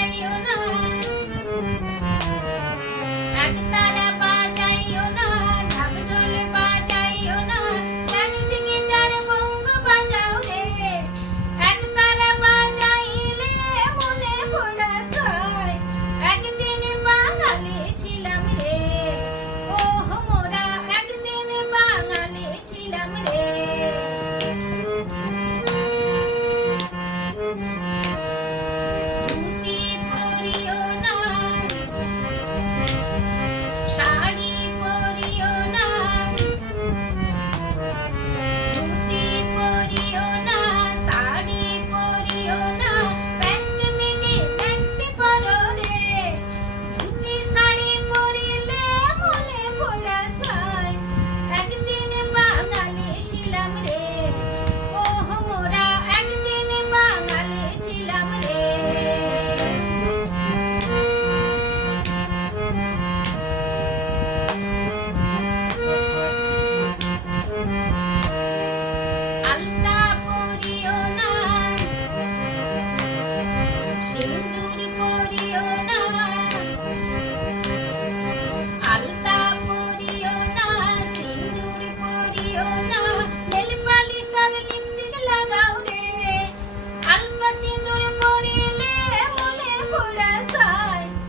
বাজাইও না Bye.